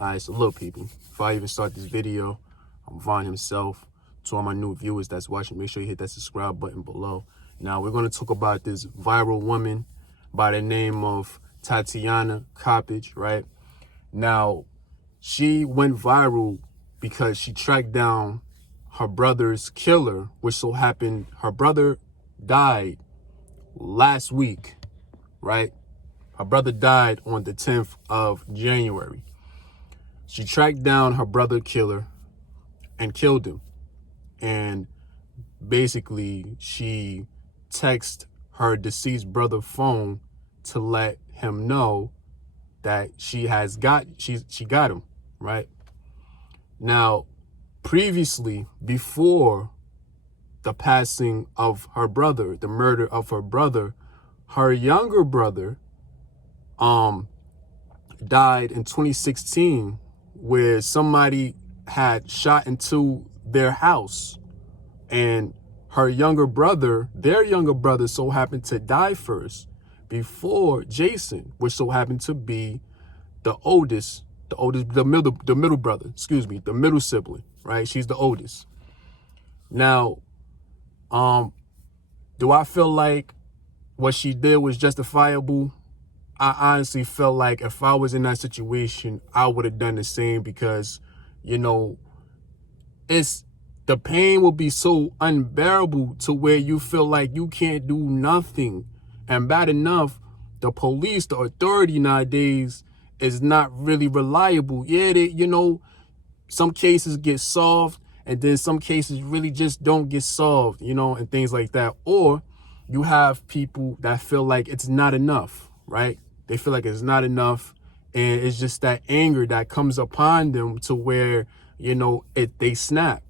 Alright, so look, people, before I even start this video, I'm Vaughn himself. To all my new viewers that's watching, make sure you hit that subscribe button below. Now, we're going to talk about this viral woman by the name of Tatiyana Coppage, right? Now, she went viral because she tracked down her brother's killer, which so happened her brother died last week, right? Her brother died on the 10th of January. She tracked down her brother killer and killed him. And basically, she texted her deceased brother's phone to let him know that she got him, right? Now, previously, before the passing of her brother, the murder of her brother, her younger brother died in 2016, where somebody had shot into their house, and her younger brother, their younger brother, so happened to die first before Jason, which so happened to be the middle brother, excuse me, the middle sibling, right? She's the oldest. Now, do I feel like what she did was justifiable? I honestly felt like if I was in that situation, I would have done the same, because, you know, the pain will be so unbearable to where you feel like you can't do nothing. And bad enough, the police, the authority nowadays is not really reliable. Yeah, some cases get solved, and then some cases really just don't get solved, and things like that. Or you have people that feel like it's not enough, right? They feel like it's not enough, and it's just that anger that comes upon them to where, they snap,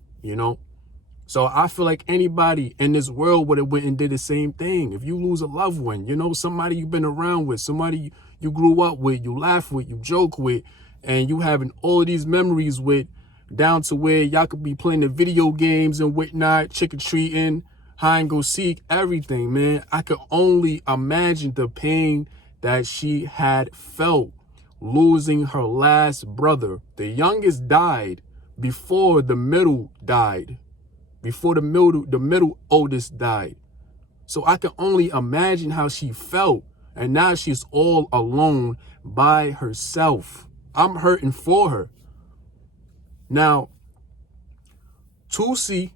So I feel like anybody in this world would have went and did the same thing. If you lose a loved one, somebody you've been around with, somebody you grew up with, you laugh with, you joke with, and you having all of these memories with, down to where y'all could be playing the video games and whatnot, trick-or-treating, hide and go seek, everything, man. I could only imagine the pain that she had felt losing her last brother. The youngest died before the middle died, before the middle oldest died. So I can only imagine how she felt. And now she's all alone by herself. I'm hurting for her. Now, Tusi,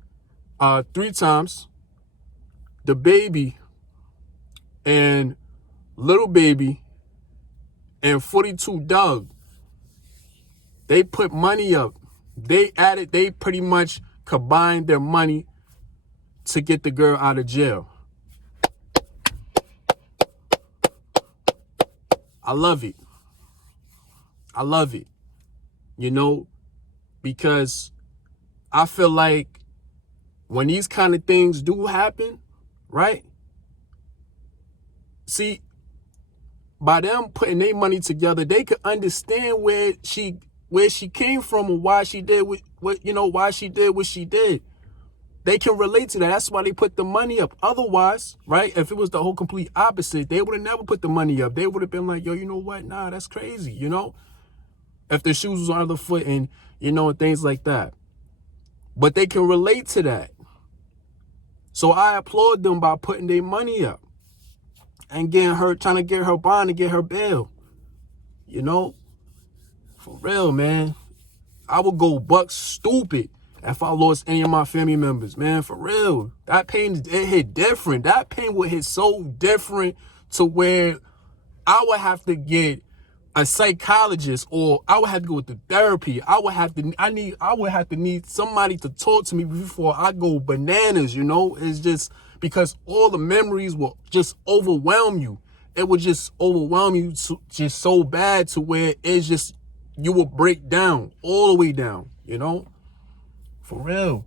3 times, the baby and Lil Baby and 42 Dugg, they put money up. They pretty much combined their money to get the girl out of jail. I love it. I love it. Because I feel like when these kind of things do happen, right? See, by them putting their money together, they could understand where she came from and why she did why she did what she did. They can relate to that. That's why they put the money up. Otherwise, right, if it was the whole complete opposite, they would have never put the money up. They would have been like, yo, you know what? Nah, that's crazy, If the shoes was on the other foot and, and things like that. But they can relate to that. So I applaud them by putting their money up and trying to get her bond and get her bail. For real, man. I would go buck stupid if I lost any of my family members, man. For real. That pain, it hit different. That pain would hit so different to where I would have to get a psychologist, or I would have to go with the therapy. I would have to need somebody to talk to me before I go bananas, It's just because all the memories will just overwhelm you. It would just overwhelm you just so bad to where it's just, you will break down, all the way down, For real.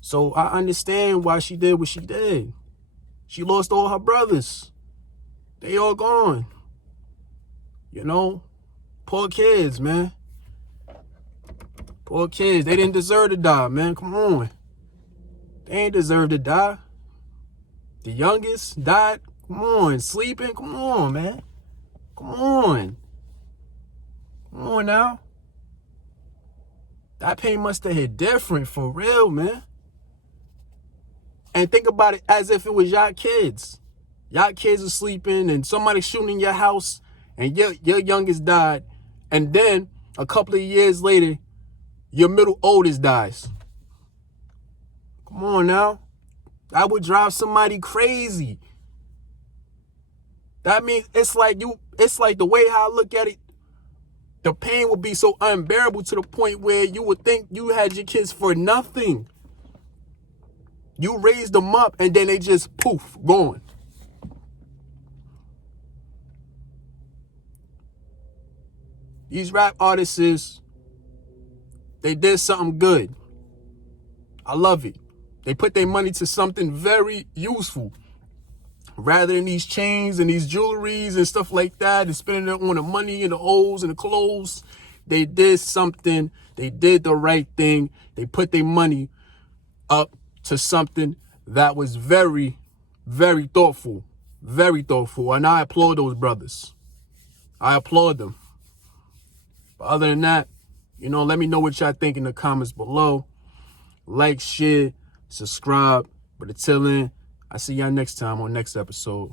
So I understand why she did what she did. She lost all her brothers. They all gone. Poor kids, man. Poor kids. They didn't deserve to die, man. Come on. They ain't deserve to die. The youngest died. Come on. Sleeping. Come on, man. Come on. Come on now. That pain must have hit different for real, man. And think about it as if it was y'all kids. Y'all kids are sleeping and somebody shooting in your house and your youngest died. And then a couple of years later, your middle oldest dies. Come on now. That would drive somebody crazy. That means it's like the way how I look at it, the pain would be so unbearable to the point where you would think you had your kids for nothing. You raised them up and then they just poof, gone. These rap artists, they did something good. I love it. They put their money to something very useful. Rather than these chains and these jewelries and stuff like that and spending it on the money and the hoes and the clothes, they did something. They did the right thing. They put their money up to something that was very, very thoughtful. Very thoughtful. And I applaud those brothers. I applaud them. But other than that, let me know what y'all think in the comments below. Like, share, subscribe. But until then, I see y'all next time on next episode.